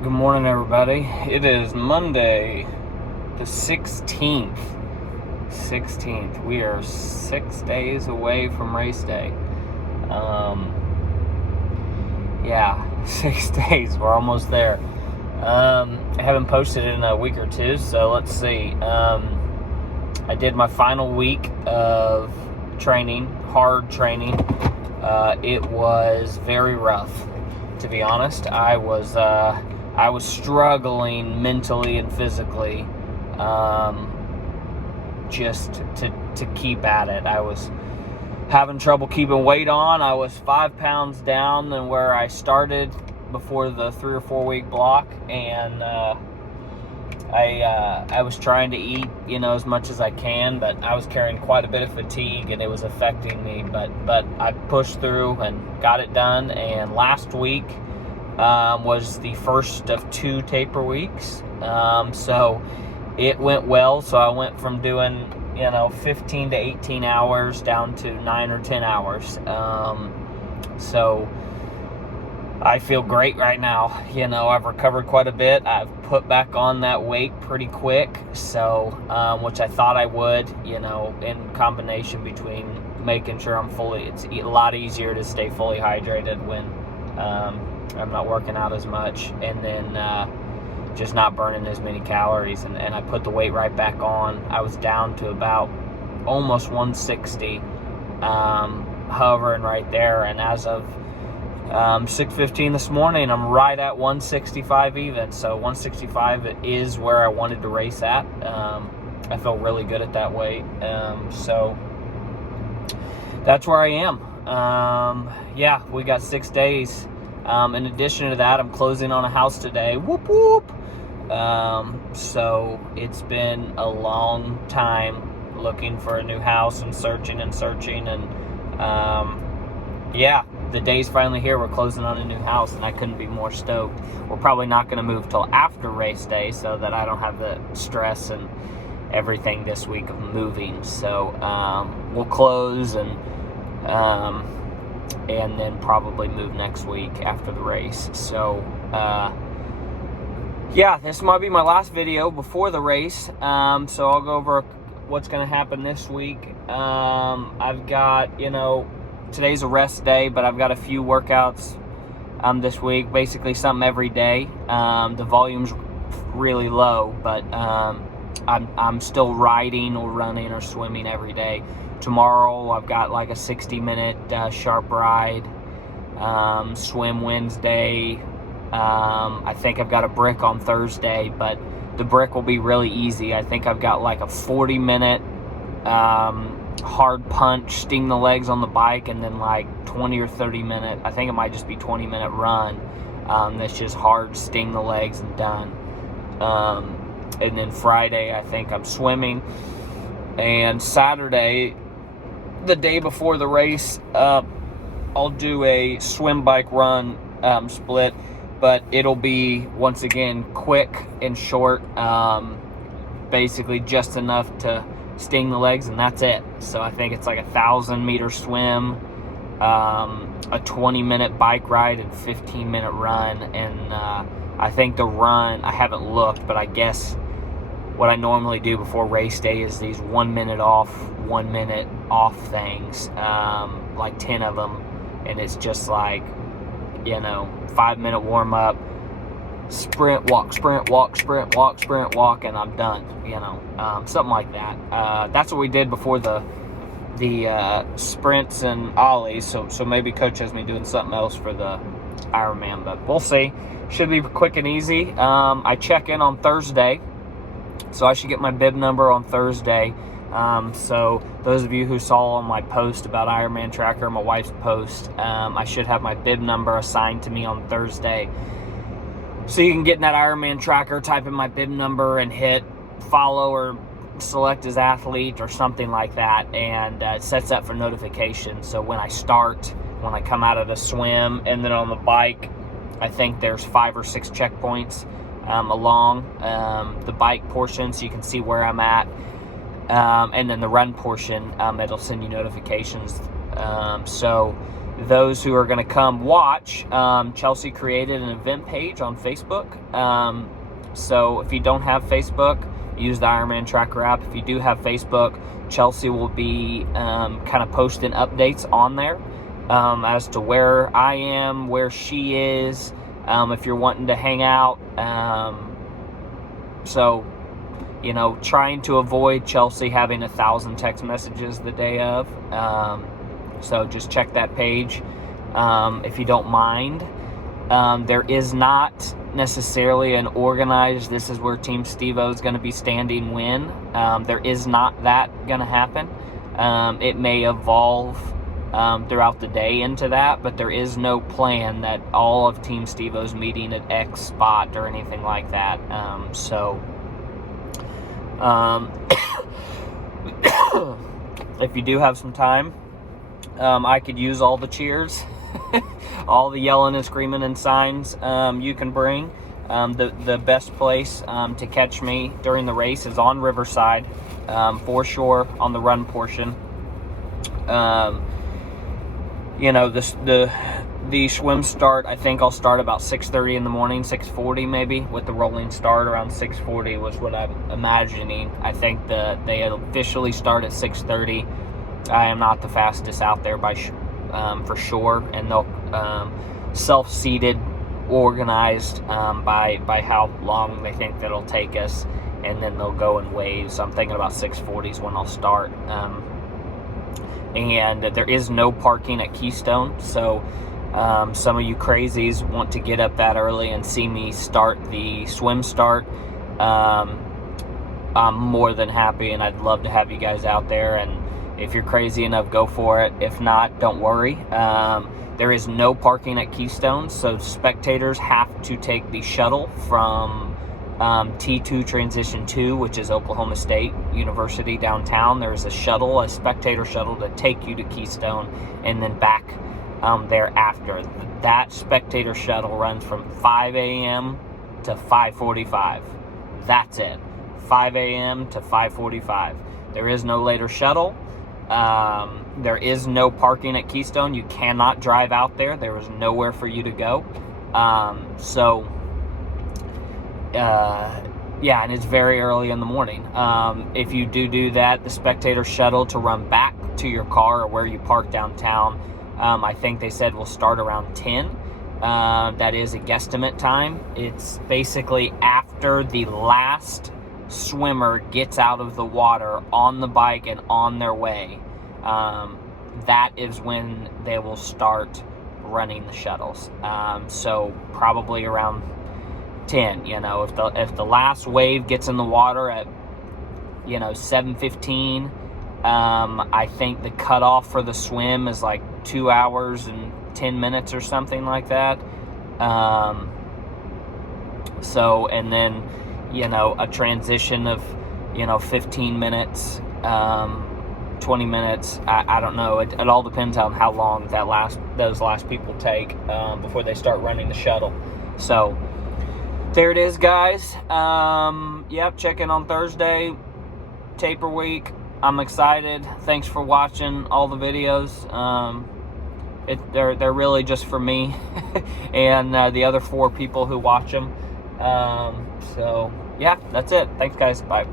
Good morning, everybody. It is Monday, the 16th. We are 6 days away from race day. Yeah, 6 days. We're almost there. I haven't posted in a week or two, so let's see. I did my final week of training, hard training. It was very rough, to be honest. I was struggling mentally and physically, just to keep at it. I was having trouble keeping weight on. I was 5 pounds down than where I started before the 3 or 4 week block, and I was trying to eat, as much as I can, but I was carrying quite a bit of fatigue, and it was affecting me. But I pushed through and got it done. And last week was the first of 2 taper weeks, so it went well. So I went from doing 15 to 18 hours down to 9 or 10 hours. So I feel great right now. I've recovered quite a bit. I've put back on that weight pretty quick, so which I thought I would, in combination between making sure it's a lot easier to stay fully hydrated when I'm not working out as much, and then just not burning as many calories, and I put the weight right back on. I was down to about almost 160, hovering right there, and as of 6:15 this morning, I'm right at 165 even. So 165 is where I wanted to race at. I felt really good at that weight. So that's where I am. Yeah, we got 6 days. In addition to that, I'm closing on a house today. Whoop, whoop. So it's been a long time looking for a new house and searching. And yeah, the day's finally here. We're closing on a new house, and I couldn't be more stoked. We're probably not going to move till after race day, so that I don't have the stress and everything this week of moving. So we'll close and then probably move next week after the race. So yeah, this might be my last video before the race. So I'll go over what's going to happen this week. I've got, today's a rest day, but I've got a few workouts this week, basically something every day. The volume's really low, but I'm still riding or running or swimming every day. Tomorrow I've got like a 60-minute sharp ride, swim Wednesday. I think I've got a brick on Thursday, but the brick will be really easy. I think I've got like a 40-minute hard punch, sting the legs on the bike, and then like 20 or 30 minute, I think it might just be 20-minute run. That's just hard, sting the legs, and done. And then Friday, I think I'm swimming. And Saturday, the day before the race, I'll do a swim bike run split, but it'll be, once again, quick and short, basically just enough to sting the legs, and that's it. So I think it's like 1,000-meter swim, a 20-minute bike ride, and 15-minute run. And I think the run, I haven't looked, but I guess what I normally do before race day is these 1 minute off, 1 minute off things, like 10 of them, and it's just like 5-minute warm up, sprint, walk, sprint, walk, sprint, walk, sprint, walk, and I'm done. Something like that. That's what we did before the sprints and ollies. So maybe coach has me doing something else for the Ironman, but we'll see. Should be quick and easy. I check in on Thursday, so I should get my bib number on Thursday. So those of you who saw on my post about Ironman Tracker, my wife's post, I should have my bib number assigned to me on Thursday. So you can get in that Ironman Tracker, type in my bib number, and hit follow or select as athlete or something like that, and it sets up for notifications. So when I start, when I come out of the swim, and then on the bike, I think there's 5 or 6 checkpoints along the bike portion, so you can see where I'm at. And then the run portion, it'll send you notifications. So those who are going to come watch, Chelsea created an event page on Facebook. So if you don't have Facebook, use the Ironman Tracker app. If you do have Facebook, Chelsea will be kind of posting updates on there as to where I am, where she is, if you're wanting to hang out. So, trying to avoid Chelsea having 1,000 text messages the day of. So just check that page if you don't mind. There is not necessarily an organized, this is where Team Steve-O is going to be standing when. There is not that going to happen. It may evolve throughout the day into that, but there is no plan that all of Team Steve-O's meeting at X spot or anything like that. If you do have some time, I could use all the cheers, all the yelling and screaming and signs you can bring. The best place to catch me during the race is on Riverside, for sure, on the run portion. The swim start, I think I'll start about 6:30 in the morning, 6:40 maybe, with the rolling start around 6:40 was what I'm imagining. I think they officially start at 6:30. I am not the fastest out there for sure, and they'll self-seated, organized by how long they think that'll take us, and then they'll go in waves. So I'm thinking about 6:40 is when I'll start. And there is no parking at Keystone, so some of you crazies want to get up that early and see me start the swim start. I'm more than happy, and I'd love to have you guys out there, and if you're crazy enough, go for it. If not, don't worry. There is no parking at Keystone, so spectators have to take the shuttle from T2 Transition 2, which is Oklahoma State University downtown. There's a spectator shuttle to take you to Keystone and then back thereafter. That spectator shuttle runs from 5 a.m. to 5:45. That's it. 5 a.m. to 5:45. There is no later shuttle. There is no parking at Keystone. You cannot drive out there. There is nowhere for you to go. And it's very early in the morning. If you do that, the spectator shuttle to run back to your car or where you park downtown, I think they said will start around 10. That is a guesstimate time. It's basically after the last swimmer gets out of the water on the bike and on their way. That is when they will start running the shuttles. So probably around 10. If the last wave gets in the water at 7:15, I think the cutoff for the swim is like 2 hours and 10 minutes or something like that. And then a transition of 15 minutes, 20 minutes. I don't know. It all depends on how long those last people take before they start running the shuttle. So there it is, guys. Check in on Thursday, taper week. I'm excited. Thanks for watching all the videos. They're really just for me and the other 4 people who watch them. That's it. Thanks, guys. Bye.